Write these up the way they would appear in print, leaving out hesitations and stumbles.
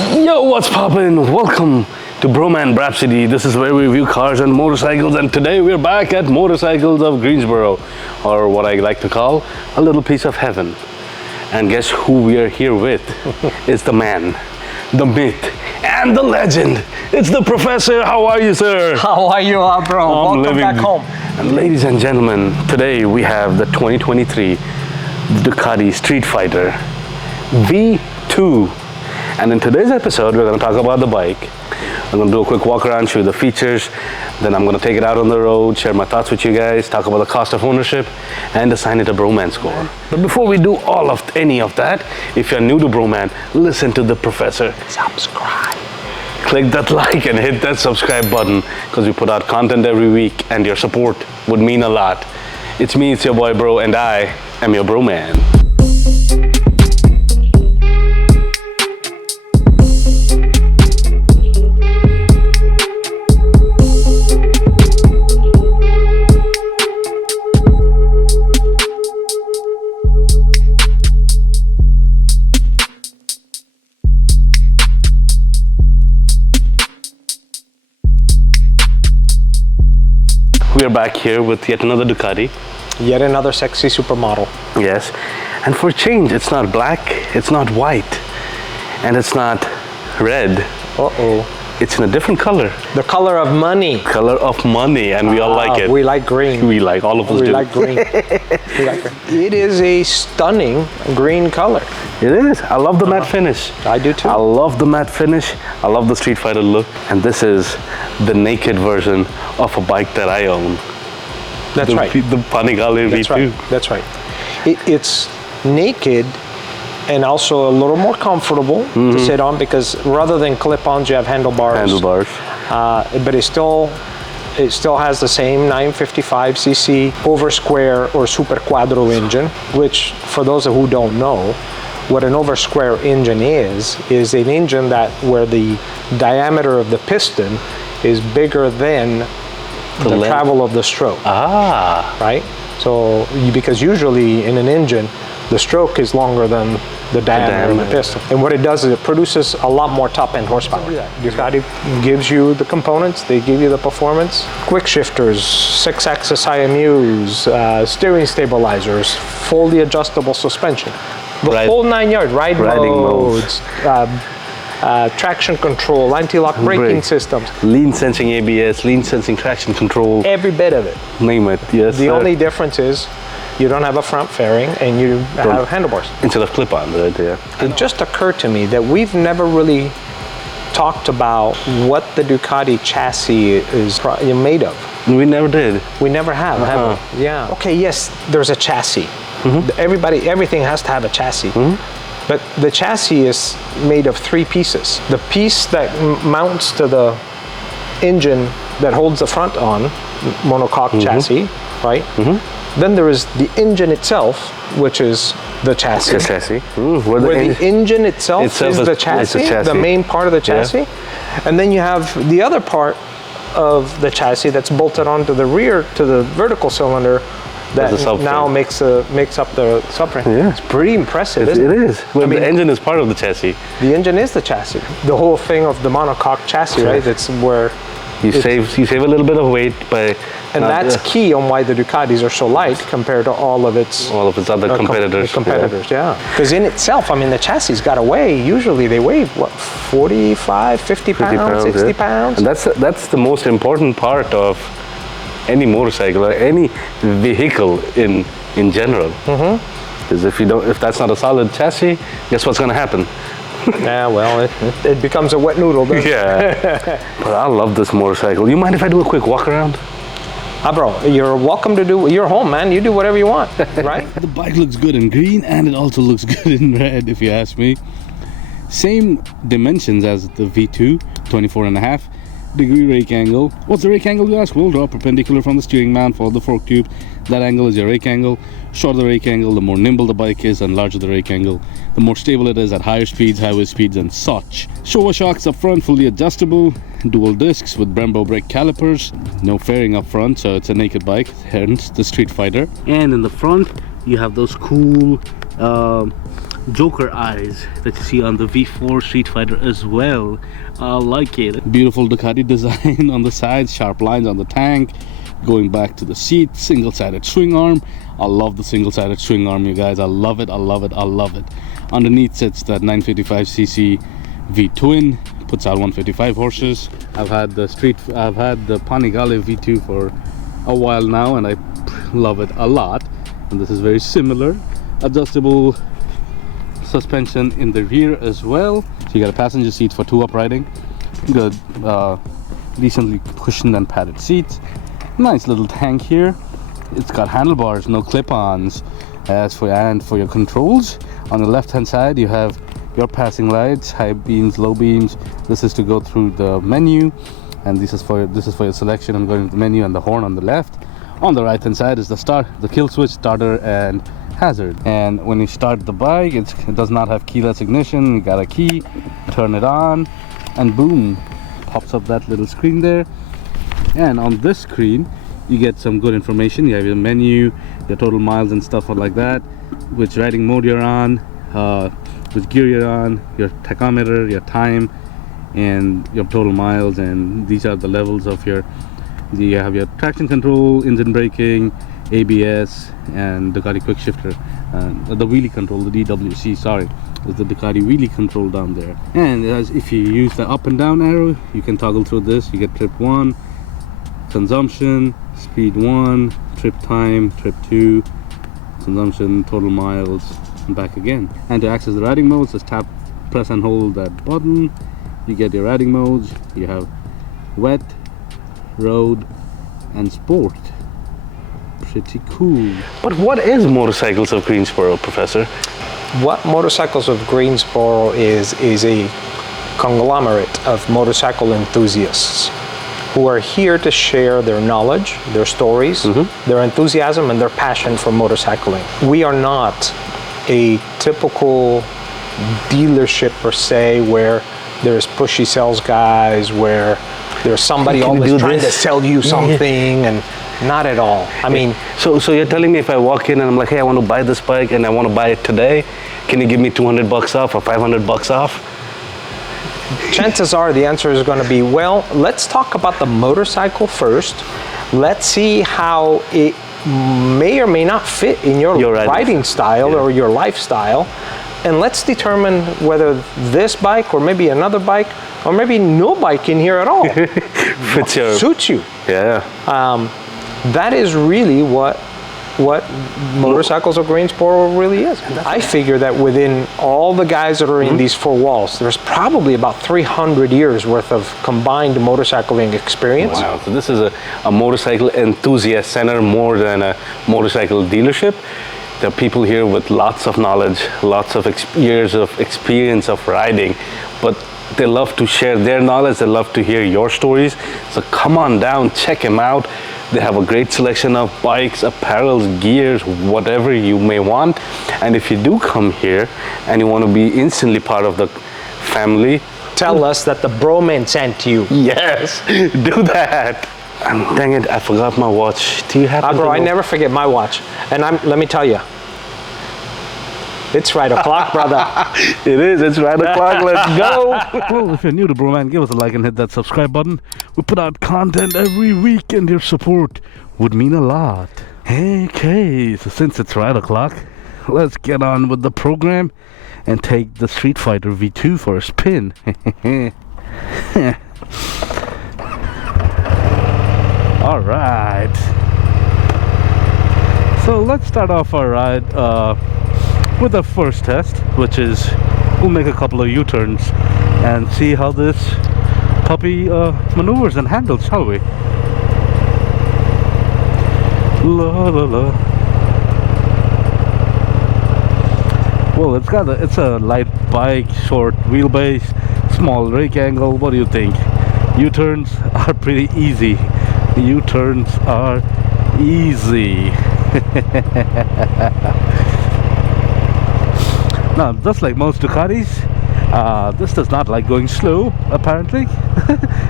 Yo, what's poppin'? Welcome to Bhroman Braapsody. This is where we review cars and motorcycles, and today we're back at Motorcycles of Greensboro, or what I like to call a little piece of heaven. And guess who we are here with? It's the man, the myth, and the legend. It's the professor. How are you, sir? How are you, bro? Welcome back home. And ladies and gentlemen, today we have the 2023 Ducati Streetfighter V2. And in today's episode, we're going to talk about the bike. I'm going to do a quick walk around, show you the features. Then I'm going to take it out on the road, share my thoughts with you guys, talk about the cost of ownership, and assign it a Bhroman score. But before we do any of that, if you're new to Bhroman, listen to the professor. Subscribe. Click that like and hit that subscribe button, because we put out content every week, and your support would mean a lot. It's me, it's your boy Bro, and I am your Bhroman. We are back here with yet another Ducati. Yet another sexy supermodel. Yes, and for a change, it's not black, it's not white, and it's not red. Uh-oh. It's in a different color. The color of money. Color of money, and we all like it. We like green. We like, all of us We do. like green. We like green. It is a stunning green color. It is. I love the matte finish. I do too. I love the matte finish. I love the Streetfighter look. And this is the naked version of a bike that I own. That's right. The Panigale V2. That's right. That's right. It's naked and also a little more comfortable to sit on, because rather than clip-ons, you have handlebars. Handlebars. But it still has the same 955cc over square or SuperQuaddro engine, which, for those who don't know, what an over square engine is an engine where the diameter of the piston is bigger than the travel of the stroke. Ah. Right? So, because usually in an engine, the stroke is longer than the diameter of the piston. And what it does is it produces a lot more top-end horsepower. Ducati gives you the components, they give you the performance. Quick shifters, 6-axis IMUs, steering stabilizers, fully adjustable suspension. The whole 9 yards, riding modes, traction control, anti-lock braking systems. Lean sensing ABS, lean sensing traction control. Every bit of it. Name it, yes. The only difference is you don't have a front fairing and you have handlebars. Instead of clip-on, right? Yeah. It just occurred to me that we've never really talked about what the Ducati chassis is made of. We never did. We never have we? Yeah. Okay, yes, there's a chassis. Everything has to have a chassis. But the chassis is made of 3 pieces. The piece that mounts to the engine that holds the front on, monocoque chassis, right? Then there is the engine itself, which is the chassis. The chassis. Where the engine itself is the chassis, the main part of the chassis. Yeah. And then you have the other part of the chassis that's bolted onto the rear, to the vertical cylinder, that now makes up the subframe. Yeah. It's pretty impressive, isn't it? It is. Well, the engine is part of the chassis. The engine is the chassis. The whole thing of the monocoque chassis, right? It's where you save a little bit of weight by. And that's key on why the Ducatis are so light compared to all of its other competitors. Because in itself, I mean, the chassis got to weigh. Usually they weigh what, 45, 50 pounds, 60 pounds. And that's the most important part of any motorcycle or any vehicle in general. Because if that's not a solid chassis, guess what's going to happen? Yeah, well, it becomes a wet noodle, doesn't it? Yeah. But I love this motorcycle. You mind if I do a quick walk around? Bro, you're welcome to do. You're home, man. You do whatever you want, right? The bike looks good in green, and it also looks good in red, if you ask me. Same dimensions as the V2, 24.5-degree rake angle. What's the rake angle, you ask? Well, draw perpendicular from the steering mount, follow the fork tube. That angle is your rake angle. Shorter the rake angle, the more nimble the bike is, and larger the rake angle, the more stable it is at higher speeds, highway speeds, and such. Showa shocks up front, fully adjustable. Dual discs with Brembo brake calipers. No fairing up front, so it's a naked bike, hence the Streetfighter. And in the front, you have those cool Joker eyes that you see on the V4 Streetfighter as well. I like it. Beautiful Ducati design on the sides, sharp lines on the tank. Going back to the seat, single-sided swing arm. I love the single-sided swing arm, you guys. I love it, I love it, I love it. Underneath sits that 955cc V-twin, puts out 155 horses. I've had the Panigale V2 for a while now, and I love it a lot. And this is very similar. Adjustable suspension in the rear as well. So you got a passenger seat for 2-up riding. Good, decently cushioned and padded seats. Nice little tank here. It's got handlebars, no clip-ons. For your controls, on the left-hand side you have your passing lights, high beams, low beams. This is to go through the menu, and this is for your selection. I'm going to the menu and the horn on the left. On the right-hand side is the kill switch, starter, and hazard. And when you start the bike, it does not have keyless ignition. You got a key, turn it on, and boom, pops up that little screen there. And on this screen you get some good information. You have your menu, your total miles and stuff like that, which riding mode you're on, which gear you're on, your tachometer, your time, and your total miles. And these are the levels of you have your traction control, engine braking, ABS, and Ducati quick shifter, the wheelie control, the DWC, sorry, is the Ducati wheelie control down there. And if you use the up and down arrow, you can toggle through this. You get trip 1, consumption, speed 1, trip time, trip 2, consumption, total miles, and back again. And to access the riding modes, just press and hold that button. You get your riding modes. You have wet, road, and sport. Pretty cool. But what is Motorcycles of Greensboro, Professor? What Motorcycles of Greensboro is a conglomerate of motorcycle enthusiasts who are here to share their knowledge, their stories, their enthusiasm, and their passion for motorcycling. We are not a typical dealership per se, where there's pushy sales guys, where there's somebody always trying to sell you something, and not at all. I mean, so you're telling me if I walk in and I'm like, hey, I want to buy this bike and I want to buy it today, can you give me $200 off or $500 off? Chances are the answer is going to be, well, let's talk about the motorcycle first. Let's see how it may or may not fit in your riding style or your lifestyle. And let's determine whether this bike or maybe another bike or maybe no bike in here at all suits you. Yeah. That is really what Motorcycles of Greensboro really is. I figure that within all the guys that are in these four walls, there's probably about 300 years worth of combined motorcycling experience. Wow, so this is a motorcycle enthusiast center more than a motorcycle dealership. There are people here with lots of knowledge, lots of years of experience of riding, but they love to share their knowledge, they love to hear your stories. So come on down, check them out. They have a great selection of bikes, apparels, gears, whatever you may want. And if you do come here and you want to be instantly part of the family, tell us that the Bhroman sent you. Yes, do that. And dang it, I forgot my watch. Do you happen to know? I never forget my watch. And let me tell you, it's right o'clock, brother. It is, it's right o'clock, let's go. Well, if you're new to Bhroman, give us a like and hit that subscribe button. We put out content every week and your support would mean a lot. Okay, so since it's right o'clock, let's get on with the program and take the Streetfighter V2 for a spin. Alright. So let's start off our ride with the first test, which is we'll make a couple of U-turns and see how this puppy maneuvers and handles, shall we? La la la. Well, it's a light bike, short wheelbase, small rake angle. What do you think? U-turns are pretty easy. U-turns are easy. Now, just like most Ducatis, this does not like going slow, apparently.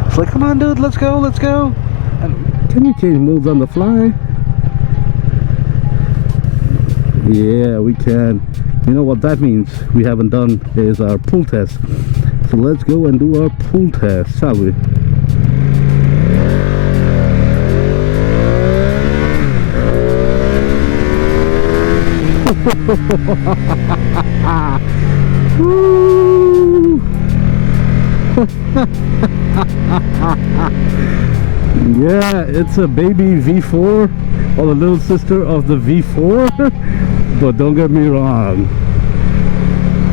It's like, come on dude, let's go, let's go. And can you change modes on the fly? Yeah, we can. You know what that means? We haven't done is our pull test. So let's go and do our pull test, shall we? Woo! Yeah, it's a baby V4 or the little sister of the V4. But don't get me wrong,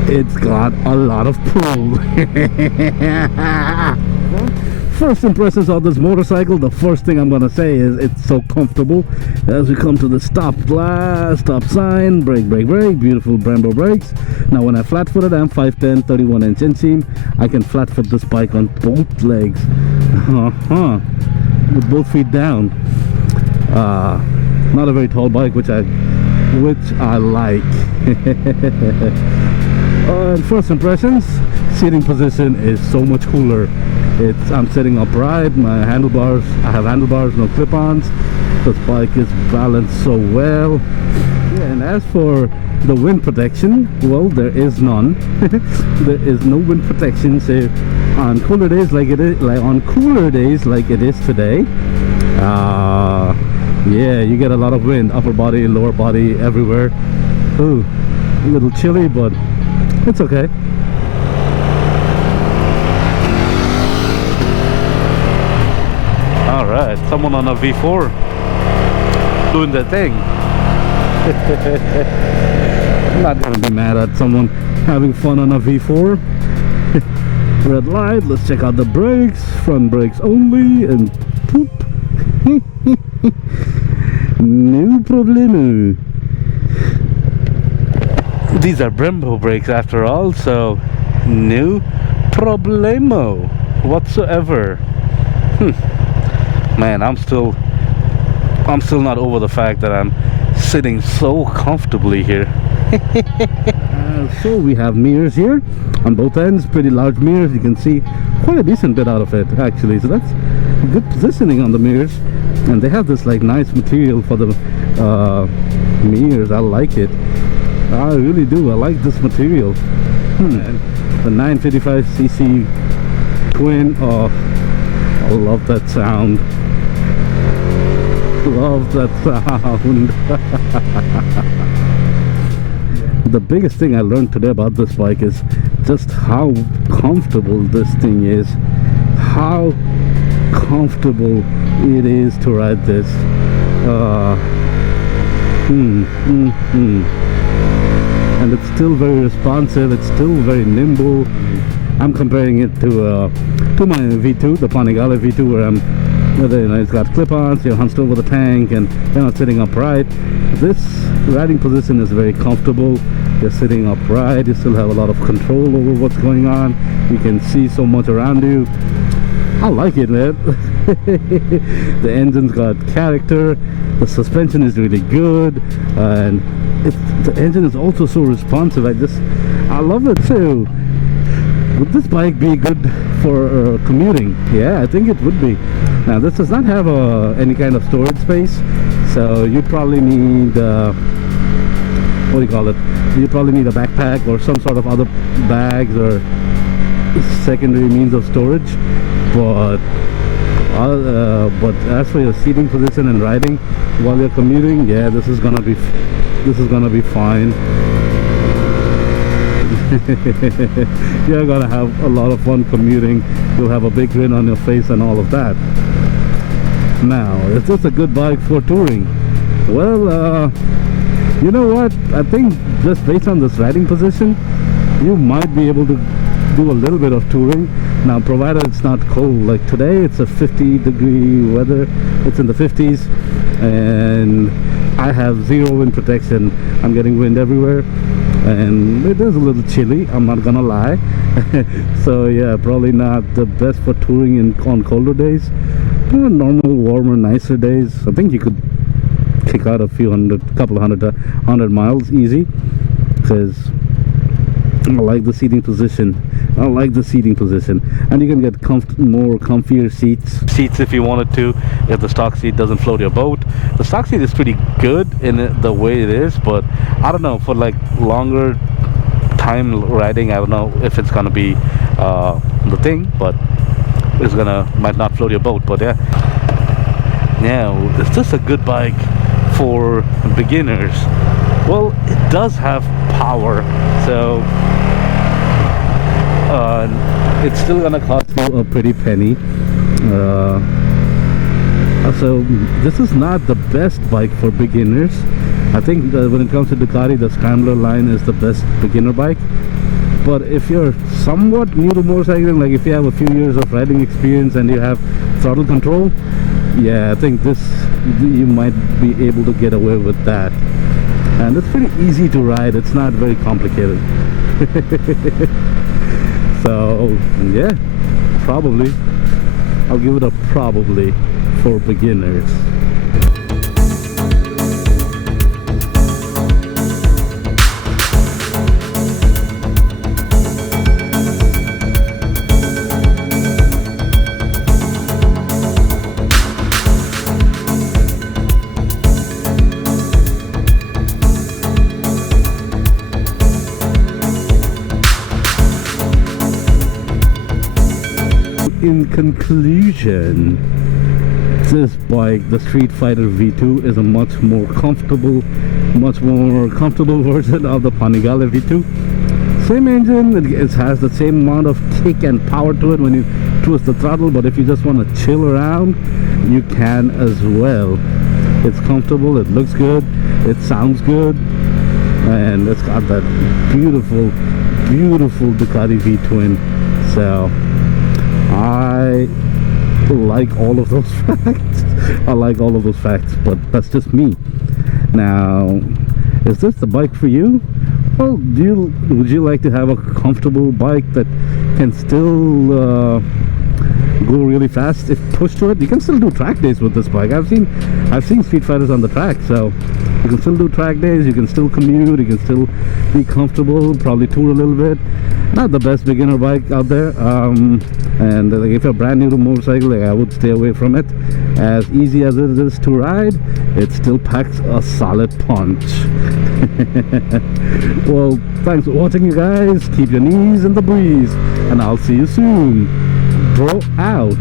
it's got a lot of pull. First impressions of this motorcycle, the first thing I'm gonna say is it's so comfortable. As we come to the stop sign, brake, beautiful Brembo brakes. Now when I flat footed, I'm 5'10", 31-inch inseam. I can flat foot this bike on both legs, with both feet down. Not a very tall bike, which I like. First impressions, seating position is so much cooler. I'm sitting upright, I have handlebars, no clip-ons. This bike is balanced so well. Yeah, and as for the wind protection, well, there is none. There is no wind protection. So on cooler days like it is today, yeah, you get a lot of wind, upper body, lower body, everywhere. Ooh, a little chilly, but it's okay. All right, someone on a V4 doing their thing. I'm not gonna be mad at someone having fun on a V4. Red light, let's check out the brakes. Front brakes only, and poop. No problemo. These are Brembo brakes after all, so no problemo whatsoever. Man, I'm still not over the fact that I'm sitting so comfortably here. So we have mirrors here on both ends, pretty large mirrors. You can see quite a decent bit out of it actually, so that's good positioning on the mirrors. And they have this like nice material for the mirrors. I like it, I really do. I like this material. And the 955cc twin, oh, I love that sound. Love that sound. The biggest thing I learned today about this bike is just how comfortable this thing is. How comfortable it is to ride this. And it's still very responsive. It's still very nimble. I'm comparing it to my V2, the Panigale V2, where it's got clip-ons, you're hunched over the tank, and you're not sitting upright. This riding position is very comfortable. You're sitting upright. You still have a lot of control over what's going on. You can see so much around you. I like it, man. The engine's got character. The suspension is really good, and the engine is also so responsive. I love it. So would this bike be good for commuting? Yeah, I think it would be. Now this does not have any kind of storage space, so you'd probably need what do you call it? You'd probably need a backpack or some sort of other bags or secondary means of storage. But as for your seating position and riding while you're commuting, yeah, this is gonna be fine. You're gonna have a lot of fun commuting. You'll have a big grin on your face and all of that. Now, is this a good bike for touring? Well, you know what? I think just based on this riding position, you might be able to do a little bit of touring. Now, provided it's not cold. Like today, it's a 50-degree weather. It's in the 50s, and I have zero wind protection. I'm getting wind everywhere, and it is a little chilly, I'm not gonna lie. So yeah, probably not the best for touring on colder days. Normal, warmer, nicer days, I think you could kick out a couple of hundred miles easy, because I like the seating position. I like the seating position, and you can get more comfier seats if you wanted to, if the stock seat doesn't float your boat. The stock seat is pretty good in the way it is, but I don't know, for like longer time riding, I don't know if it's gonna be the thing, but it's might not float your boat. But yeah, is this a good bike for beginners? Well, it does have power, so it's still gonna cost you a pretty penny. So this is not the best bike for beginners. I think when it comes to Ducati, the Scrambler line is the best beginner bike. But if you're somewhat new to motorcycling, like if you have a few years of riding experience and you have throttle control, yeah, I think you might be able to get away with that. And it's pretty easy to ride, it's not very complicated. So yeah, probably I'll give it a probably for beginners. In conclusion, this bike, the Streetfighter V2, is a much more comfortable version of the Panigale V2. Same engine, it has the same amount of kick and power to it when you twist the throttle, but if you just want to chill around, you can as well. It's comfortable, it looks good, it sounds good, and it's got that beautiful Ducati V-twin. So I like all of those facts. I like all of those facts, but that's just me. Now, is this the bike for you? Well, would you like to have a comfortable bike that can still go really fast if pushed to it? You can still do track days with this bike. I've seen Street Fighters on the track, so you can still do track days, you can still commute, you can still be comfortable, probably tour a little bit. Not the best beginner bike out there, and like, if you're brand new to motorcycling, I would stay away from it. As easy as it is to ride, it still packs a solid punch. Well, thanks for watching, you guys. Keep your knees in the breeze, and I'll see you soon. Bro out.